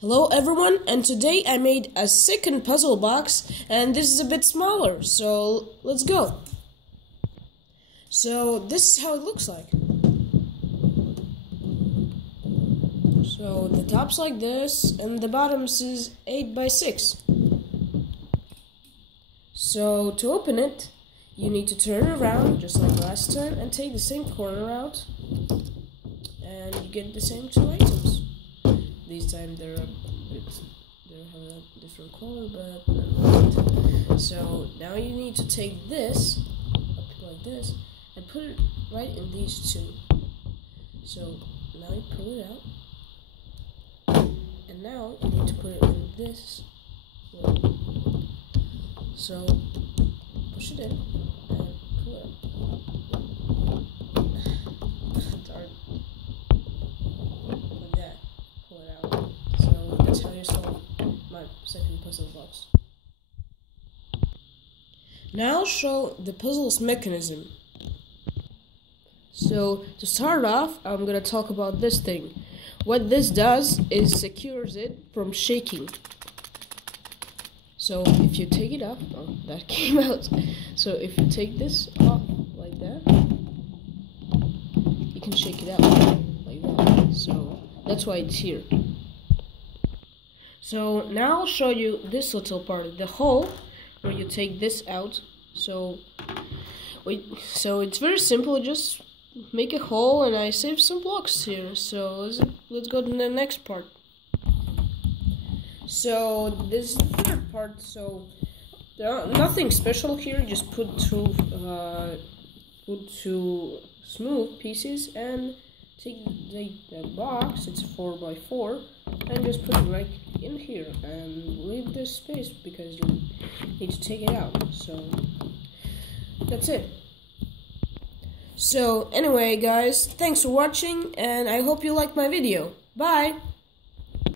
Hello everyone, and today I made a second puzzle box, and this is a bit smaller, so let's go. So this is how it looks like. So the top's like this, and the bottom's is 8 by 6. So to open it, you need to turn around just like last time and take the same corner out, and you get the same two items. This time they have a different color, but never mind. So now you need to take this up like this and put it right in these two. So now you pull it out, and now you need to put it in this way. So push it in and pull it out. Darn. Like that. Pull it out. So that's how you solve my second puzzle box. Now I'll show the puzzle's mechanism. So to start off, I'm gonna talk about this thing. What this does is secures it from shaking. So if you take it off, oh, that came out. So if you take this off like that, you can shake it out like that. So that's why it's here. So now I'll show you this little part, the hole where you take this out. So it's very simple. Just make a hole, and I saved some blocks here. So let's go to the next part. So this is the third part. So there are nothing special here. Just put two smooth pieces and take the box. It's 4 by 4, and just put it right in here and leave this space because you need to take it out. So that's it. So anyway guys, thanks for watching, and I hope you liked my video. Bye!